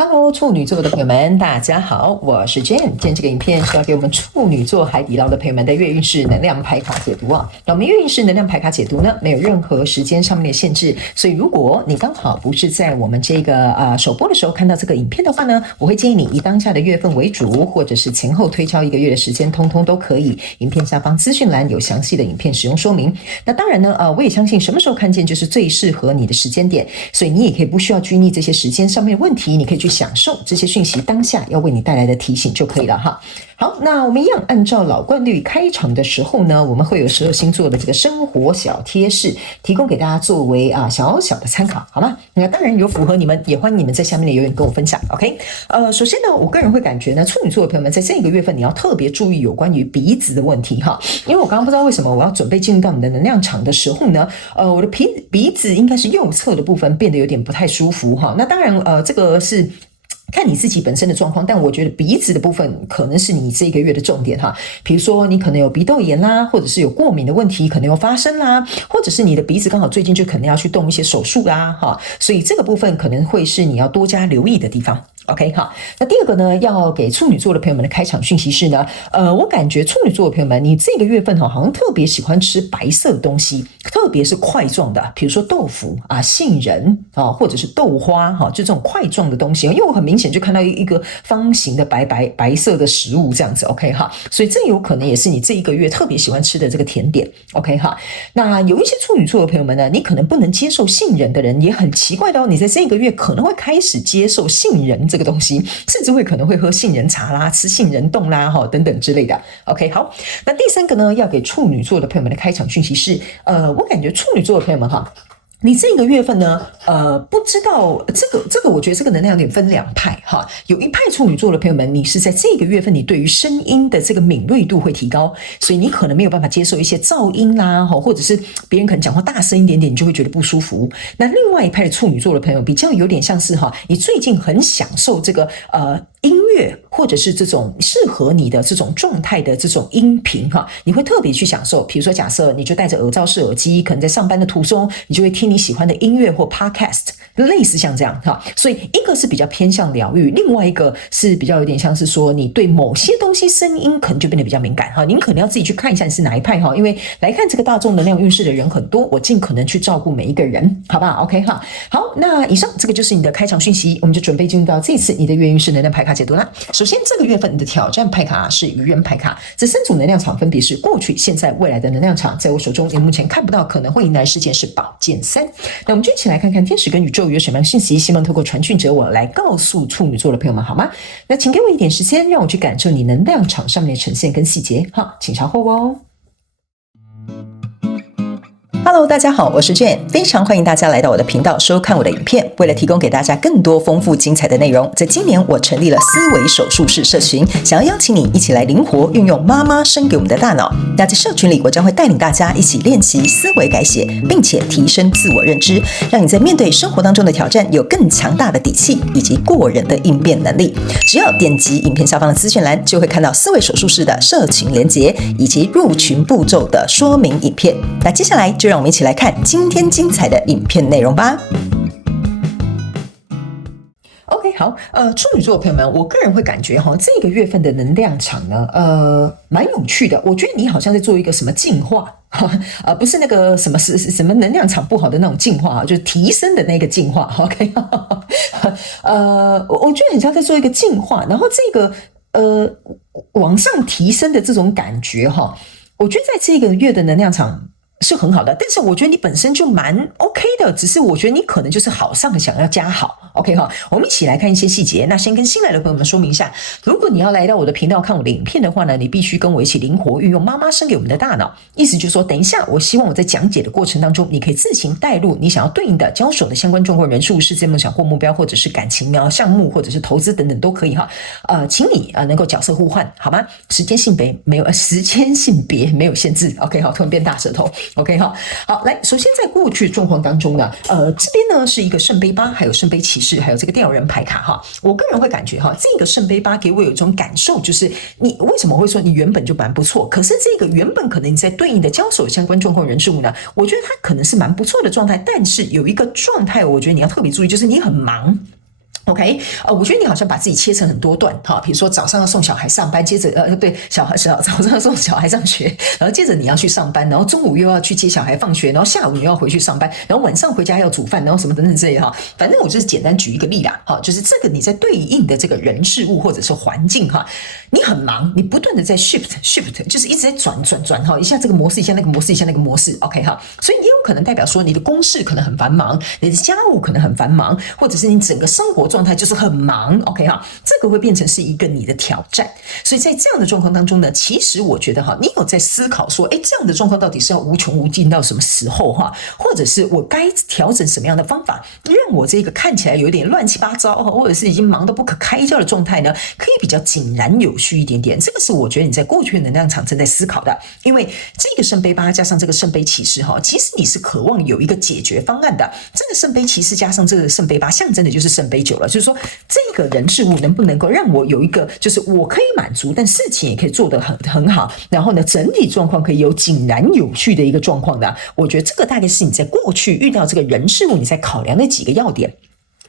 Hello，处女座的朋友们，大家好，我是 Jane。今天这个影片是要给我们处女座海底捞的朋友们的月运势能量牌卡解读啊。那我们月运势能量牌卡解读呢，没有任何时间上面的限制，所以如果你刚好不是在我们这个首播的时候看到这个影片的话呢，我会建议你以当下的月份为主，或者是前后推敲1个月的时间，通通都可以。影片下方资讯栏有详细的影片使用说明。那当然呢，我也相信什么时候看见就是最适合你的时间点，所以你也可以不需要拘泥这些时间上面的问题，你可以去享受这些讯息当下要为你带来的提醒就可以了哈。好，那我们一样按照老惯例，开场的时候呢，我们会有12星座的这个生活小贴士提供给大家作为小小的参考，好吗？那当然有符合你们，也欢迎你们在下面的留言跟我分享。OK， 首先呢，我个人会感觉呢，处女座的朋友们在这个月份你要特别注意有关于鼻子的问题哈，因为我刚刚不知道为什么我要准备进入到你的能量场的时候呢，我的鼻子应该是右侧的部分变得有点不太舒服哈。那当然这个是看你自己本身的状况，但我觉得鼻子的部分可能是你这个月的重点哈。比如说你可能有鼻窦炎啦，或者是有过敏的问题可能有发生啦，或者是你的鼻子刚好最近就可能要去动一些手术啦哈，所以这个部分可能会是你要多加留意的地方。OK 哈，那第二个呢，要给处女座的朋友们的开场讯息是呢，我感觉处女座的朋友们，你这个月份好像特别喜欢吃白色的东西，特别是块状的，比如说豆腐杏仁或者是豆花就这种块状的东西，因为我很明显就看到一个方形的白色的食物这样子 ，OK 哈，所以这有可能也是你这一个月特别喜欢吃的这个甜点 ，OK 哈。那有一些处女座的朋友们呢，你可能不能接受杏仁的人也很奇怪的哦，你在这个月可能会开始接受杏仁这个东西，甚至可能会喝杏仁茶啦，吃杏仁冻啦等等之类的。OK， 好，那第三个呢，要给处女座的朋友们的开场讯息是，我感觉处女座的朋友们哈，你这个月份呢，不知道这个，我觉得这个能量有点分两派哈。有一派处女座的朋友们，你是在这个月份，你对于声音的这个敏锐度会提高，所以你可能没有办法接受一些噪音啦，或者是别人可能讲话大声一点点，你就会觉得不舒服。那另外一派的处女座的朋友，比较有点像是你最近很享受这个音乐，或者是这种适合你的这种状态的这种音频你会特别去享受。比如说假设你就戴着耳罩式耳机，可能在上班的途中，你就会听你喜欢的音乐或 podcast， 类似像这样所以一个是比较偏向疗愈，另外一个是比较有点像是说你对某些东西声音可能就变得比较敏感您可能要自己去看一下你是哪一派因为来看这个大众能量运势的人很多，我尽可能去照顾每一个人，好不好 ？OK 好，那以上这个就是你的开场讯息，我们就准备进入到这次你的月运势能量牌卡解读啦。首先这个月份你的挑战牌卡是愚人牌卡，这3组能量场分别是过去、现在、未来的能量场，在我手中你目前看不到可能会迎来事件是宝剑3。那我们就一起来看看天使跟宇宙有什么样信息，希望透过传讯者我来告诉处女座的朋友们好吗？那请给我一点时间，让我去感受你能量场上面的呈现跟细节请稍后哦。Hello， 大家好，我是 Jane， 非常欢迎大家来到我的频道收看我的影片。为了提供给大家更多丰富精彩的内容，在今年我成立了思维手术室社群，想要邀请你一起来灵活运用妈妈生给我们的大脑。那在社群里，我将会带领大家一起练习思维改写，并且提升自我认知，让你在面对生活当中的挑战有更强大的底气以及过人的应变能力。只要点击影片下方的资讯栏，就会看到思维手术室的社群连结以及入群步骤的说明影片。那接下来就让我们一起来看今天精彩的影片内容吧。OK， 好，处女座的朋友们，我个人会感觉这个月份的能量场呢，蛮有趣的。我觉得你好像在做一个什么进化，不是那个什么能量场不好的那种进化就是提升的那个进化。OK， 我觉得很像在做一个进化，然后这个往上提升的这种感觉我觉得在这个月的能量场是很好的，但是我觉得你本身就蛮 OK 的，只是我觉得你可能就是好上想要加好 OK 我们一起来看一些细节。那先跟新来的朋友们说明一下，如果你要来到我的频道看我的影片的话呢，你必须跟我一起灵活运用妈妈生给我们的大脑，意思就是说等一下我希望我在讲解的过程当中，你可以自行带入你想要对应的交手的相关状况、人数、世界梦想或目标，或者是感情项目，或者是投资等等都可以请你能够角色互换好吗？时间性别没有限制 OK 突然变大舌头OK 好，来，首先在过去的状况当中呢，这边呢是一个圣杯8，还有圣杯骑士，还有这个吊人牌卡我个人会感觉这个圣杯8给我有一种感受，就是你为什么会说你原本就蛮不错，可是这个原本可能你在对应的交手相关状况人事物呢，我觉得它可能是蛮不错的状态，但是有一个状态，我觉得你要特别注意，就是你很忙。OK，我觉得你好像把自己切成很多段哈，比如说早上要送小孩上班，接着对，早上要送小孩上学，然后接着你要去上班，然后中午又要去接小孩放学，然后下午你又要回去上班，然后晚上回家要煮饭，然后什么等等之类的哈。反正我就是简单举一个例啦，哈，就是这个你在对应的这个人事物或者是环境哈，你很忙，你不断的在 shift，就是一直在转哈，一下这个模式，一下那个模式，一下那个模式 ，OK 哈，所以也有可能代表说你的公事可能很繁忙，你的家务可能很繁忙，或者是你整个生活状态就是很忙 ，OK 哈，这个会变成是一个你的挑战。所以在这样的状况当中呢，其实我觉得哈，你有在思考说，这样的状况到底是要无穷无尽到什么时候哈，或者是我该调整什么样的方法，让我这个看起来有点乱七八糟，或者是已经忙得不可开交的状态呢，可以比较井然有序一点点。这个是我觉得你在过去的能量场正在思考的，因为这个圣杯八加上这个圣杯骑士哈，其实你是渴望有一个解决方案的。这个圣杯骑士加上这个圣杯八，象征的就是圣杯九了，就是说这个人事物能不能够让我有一个，就是我可以满足，但事情也可以做得很好，然后呢，整体状况可以有井然有序的一个状况的。我觉得这个大概是你在过去遇到这个人事物，你在考量的几个要点。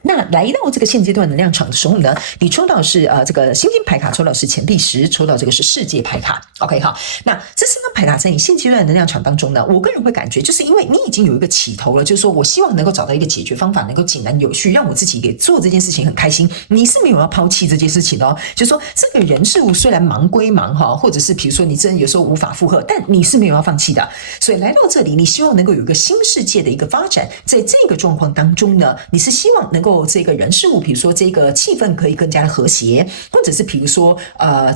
那来到这个现阶段能量场的时候呢，你抽到的是这个星星牌卡，抽到的是钱币十，抽到这个是世界牌卡 ，OK 好。那这三张牌卡在你现阶段的能量场当中呢，我个人会感觉就是因为你已经有一个起头了，就是说我希望能够找到一个解决方法，能够井然有序，让我自己给做这件事情很开心。你是没有要抛弃这件事情的哦，就是说这个人事物虽然忙归忙哈，或者是比如说你真的有时候无法负荷，但你是没有要放弃的。所以来到这里，你希望能够有一个新世界的一个发展，在这个状况当中呢，你是希望能够这个人事物，比如说这个气氛可以更加的和谐，或者是比如说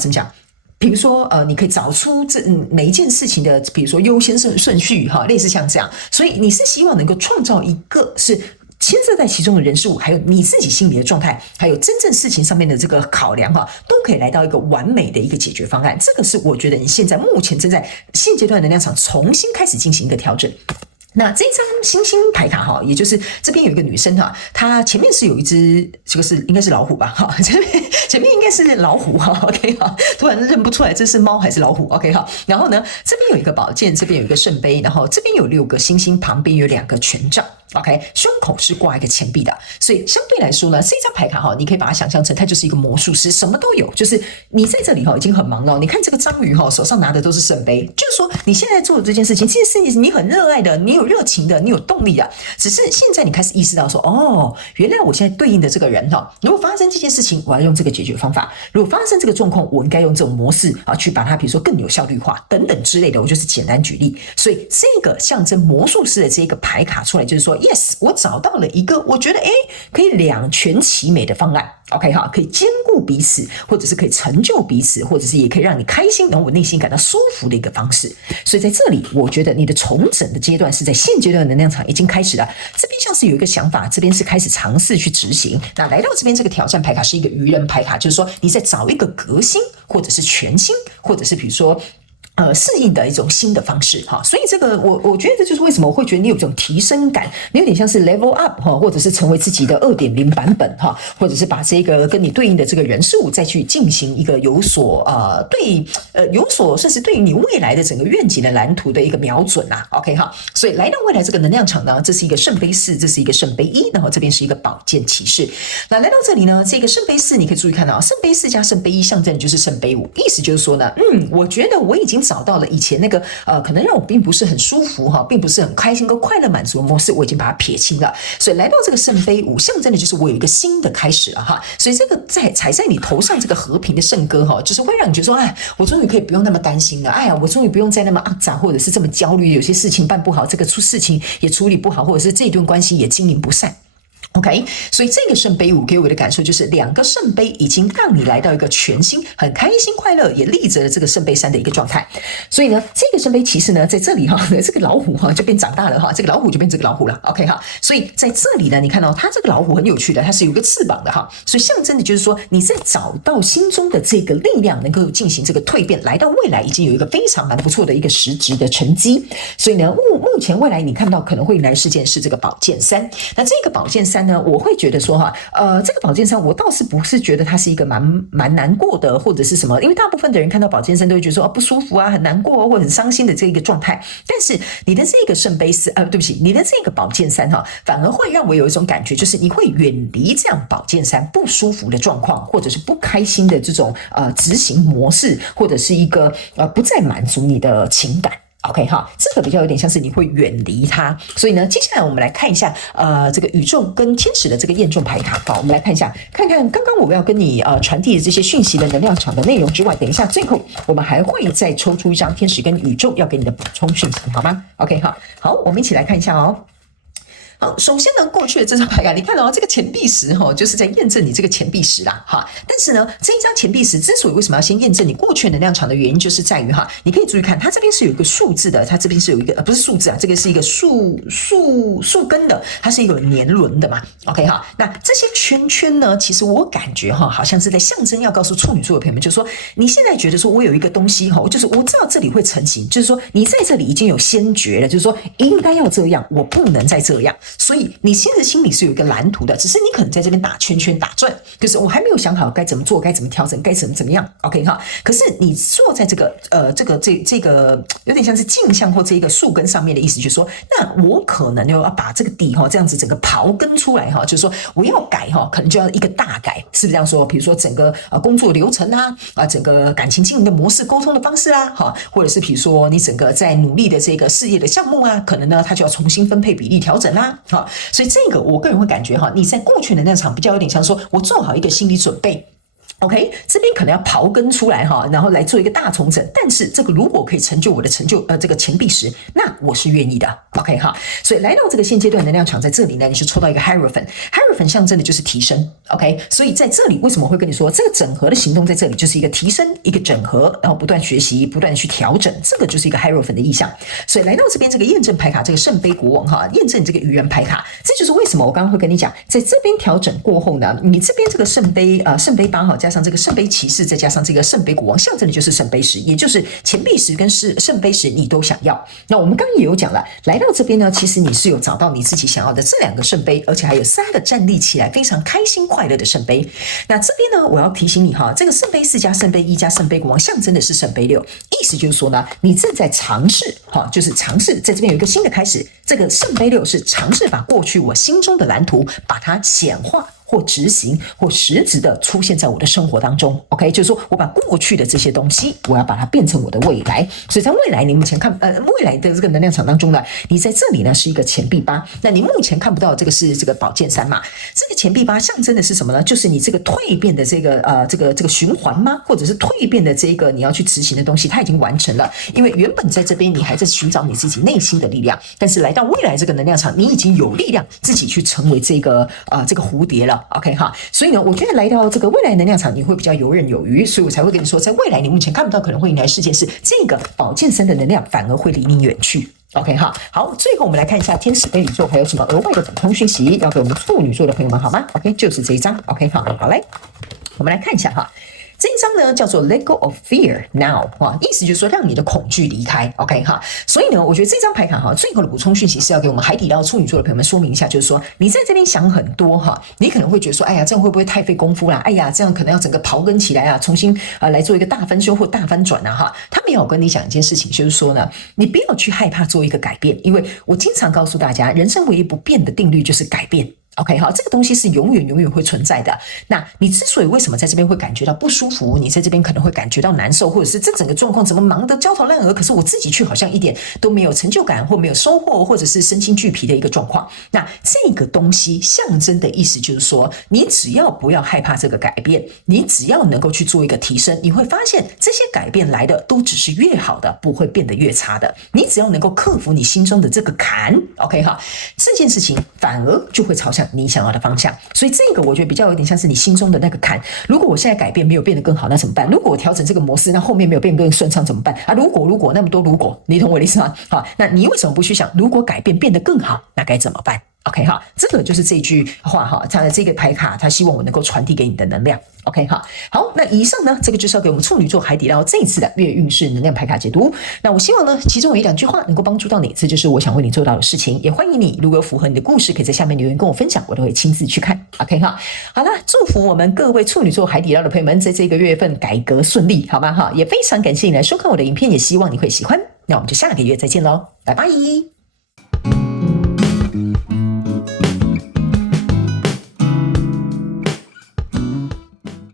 怎么讲？比如说你可以找出每一件事情的，比如说优先顺序哈，类似像这样。所以你是希望能够创造一个是牵涉在其中的人事物，还有你自己心里的状态，还有真正事情上面的这个考量哈，都可以来到一个完美的一个解决方案。这个是我觉得你现在目前正在现阶段能量场重新开始进行一个调整。那这张星星牌卡哈，也就是这边有一个女生哈，她前面是有一只，这个是应该是老虎吧哈，前面应该是老虎哈 ，OK 哈，突然认不出来这是猫还是老虎 ，OK 哈，然后呢，这边有一个宝剑，这边有一个圣杯，然后这边有6个星星，旁边有2个权杖。OK， 胸口是挂一个钱币的，所以相对来说呢，这张牌卡哈，你可以把它想象成它就是一个魔术师，什么都有。就是你在这里哈已经很忙了，你看这个章鱼哈手上拿的都是圣杯，就是说你现在做的这件事情，这件事情你很热爱的，你有热情的，你有动力的。只是现在你开始意识到说，哦，原来我现在对应的这个人哈，如果发生这件事情，我要用这个解决方法；如果发生这个状况，我应该用这种模式啊去把它，比如说更有效率化等等之类的。我就是简单举例，所以这个象征魔术师的这个牌卡出来，就是说。Yes， 我找到了一个我觉得可以两全其美的方案 ，OK 哈，可以兼顾彼此，或者是可以成就彼此，或者是也可以让你开心，然后我内心感到舒服的一个方式。所以在这里，我觉得你的重整的阶段是在现阶段的能量场已经开始了。这边像是有一个想法，这边是开始尝试去执行。那来到这边这个挑战牌卡是一个愚人牌卡，就是说你在找一个革新，或者是全新，或者是比如说。适应的一种新的方式哈，所以这个我觉得这就是为什么我会觉得你有这种提升感，你有点像是 level up 哈，或者是成为自己的2.0版本哈，或者是把这个跟你对应的这个人事物再去进行一个有所甚至对于你未来的整个愿景的蓝图的一个瞄准啊 ，OK 哈，所以来到未来这个能量场呢，这是一个圣杯4，这是一个圣杯1，然后这边是一个宝剑骑士。那来到这里呢，这个圣杯4你可以注意看到，圣杯4加圣杯1象征的就是圣杯5，意思就是说呢，我觉得我已经找到了以前那个可能让我并不是很舒服哈，并不是很开心跟快乐满足的模式，我已经把它撇清了。所以来到这个圣杯5，象征的就是我有一个新的开始了哈。所以这个踩在你头上这个和平的圣歌哈，就是会让你觉得说，我终于可以不用那么担心了，我终于不用再那么肮脏，或者是这么焦虑，有些事情办不好，这个事情也处理不好，或者是这段关系也经营不善。OK， 所以这个圣杯5给我的感受就是2个圣杯已经让你来到一个全新、很开心、快乐，也立着了这个圣杯3的一个状态。所以呢，这个圣杯骑士呢，在这里哈，这个老虎哈就变长大了哈，这个老虎就变这个老虎了。OK 哈，所以在这里呢，你看到它这个老虎很有趣的，它是有个翅膀的哈，所以象征的就是说你在找到心中的这个力量，能够进行这个蜕变，来到未来已经有一个非常蛮不错的一个实质的成绩。所以呢，目前未来你看到可能会来事件是这个宝剑3，那这个宝剑3。3呢，我会觉得说这个宝剑3我倒是不是觉得它是一个蛮难过的或者是什么，因为大部分的人看到宝剑3都会觉得说不舒服啊，很难过或很伤心的这一个状态。但是你的这个圣杯4，对不起，你的这个宝剑3反而会让我有一种感觉，就是你会远离这样宝剑3不舒服的状况，或者是不开心的这种执行模式，或者是一个不再满足你的情感。OK 哈，这个比较有点像是你会远离它，所以呢，接下来我们来看一下这个宇宙跟天使的这个验证牌卡。好，我们来看一下，看看刚刚我们要跟你传递的这些讯息的能量场的内容之外，等一下最后我们还会再抽出一张天使跟宇宙要给你的补充讯息，好吗 ？OK 哈，好，我们一起来看一下哦。好，首先呢，过去的这张牌你看这个钱币石就是在验证你这个钱币石啦哈。但是呢，这一张钱币石之所以为什么要先验证你过去的能量场的原因，就是在于你可以注意看，它这边是有一个数字的，它这边是有一个不是数字啊，这个是一个树根的，它是一个年轮的嘛。OK 哈，那这些圈圈呢，其实我感觉好像是在象征要告诉处女座的朋友们，就是说你现在觉得说我有一个东西就是我知道这里会成型，就是说你在这里已经有先觉了，就是说应该要这样，我不能再这样。所以你现在心里是有一个蓝图的，只是你可能在这边打圈圈打转，就是我还没有想好该怎么做，该怎么调整，该怎么样 OK 哈。可是你坐在这个这个有点像是镜像或这个树根上面的意思，就是说那我可能要把这个底这样子整个刨根出来就是说我要改可能就要一个大改，是不是这样说？比如说整个工作流程整个感情经营的模式、沟通的方式或者是比如说你整个在努力的这个事业的项目可能呢它就要重新分配比例调整啦所以这个我个人会感觉你在过去的那场比较有点像说我做好一个心理准备。OK， 这边可能要刨根出来然后来做一个大重整，但是这个如果可以成就我的这个钱币石，那我是愿意的 OK 哈。所以来到这个现阶段能量场，在这里呢，你是抽到一个 Hierophant 象征的就是提升 OK， 所以在这里为什么会跟你说这个整合的行动在这里就是一个提升，一个整合，然后不断学习，不断去调整，这个就是一个 Hierophant 的意象。所以来到这边这个验证牌卡，这个圣杯国王验证这个愚人牌卡，这就是为什么我刚刚会跟你讲，在这边调整过后呢，你这边这个圣杯8加上这个圣杯骑士，再加上这个圣杯国王，象征的就是圣杯石，也就是钱币石跟圣杯石你都想要。那我们刚刚也有讲了，来到这边呢，其实你是有找到你自己想要的这2个圣杯，而且还有3个站立起来非常开心快乐的圣杯。那这边呢，我要提醒你这个圣杯4加圣杯1加圣杯国王象征的是圣杯6，意思就是说呢，你正在尝试就是尝试在这边有一个新的开始。这个圣杯6是尝试把过去我心中的蓝图把它显化或执行或实质的出现在我的生活当中 OK， 就是说我把过去的这些东西我要把它变成我的未来。所以在未来你目前看未来的这个能量场当中呢，你在这里呢是一个钱币8，那你目前看不到这个是这个宝剑3嘛，这个钱币8象征的是什么呢？就是你这个蜕变的这个循环吗？或者是蜕变的这个你要去执行的东西它已经完成了，因为原本在这边你还在寻找你自己内心的力量，但是来到未来这个能量场，你已经有力量自己去成为这个蝴蝶了OK 哈，所以呢，我觉得来到这个未来能量场，你会比较游刃有余，所以我才会跟你说，在未来你目前看不到可能会迎来的事件是这个宝剑3的能量反而会离你远去。OK 哈，好，最后我们来看一下天使跟宇宙还有什么额外的补充讯息要给我们处女座的朋友们好吗 ？OK， 就是这一张 OK 好，好来，我们来看一下这一张呢叫做 Let Go of Fear Now 意思就是说让你的恐惧离开 OK 哈，所以呢我觉得这张牌卡最后的补充讯息是要给我们海底捞处女座的朋友们说明一下，就是说你在这边想很多你可能会觉得说哎呀这样会不会太费功夫啦，哎呀这样可能要整个刨根起来重新来做一个大翻修或大翻转他没有跟你讲一件事情，就是说呢你不要去害怕做一个改变，因为我经常告诉大家人生唯一不变的定律就是改变OK 好，这个东西是永远会存在的。那你之所以为什么在这边会感觉到不舒服，你在这边可能会感觉到难受，或者是这整个状况怎么忙得焦头烂额，可是我自己却好像一点都没有成就感或没有收获，或者是身心俱疲的一个状况。那这个东西象征的意思就是说，你只要不要害怕这个改变，你只要能够去做一个提升，你会发现这些改变来的都只是越好的，不会变得越差的。你只要能够克服你心中的这个坎 OK 哈，这件事情反而就会朝向你想要的方向。所以这个我觉得比较有点像是你心中的那个坎，如果我现在改变没有变得更好，那怎么办？如果我调整这个模式，那后面没有变得更顺畅怎么办如果那么多如果，你懂我的意思吗？好，那你为什么不去想如果改变变得更好，那该怎么办 OK 哈，这个就是这句话哈，它的这个牌卡，它希望我能够传递给你的能量。OK 哈，好，那以上呢，这个就是要给我们处女座海底捞这一次的月运势能量牌卡解读。那我希望呢，其中有一两句话能够帮助到你，这就是我想为你做到的事情。也欢迎你，如果有符合你的故事，可以在下面留言跟我分享，我都会亲自去看。OK 哈，好了，祝福我们各位处女座海底捞的朋友们，在这个月份改革顺利，好吗？哈，也非常感谢你来收看我的影片，也希望你会喜欢。那我们就下个月再见喽，拜拜。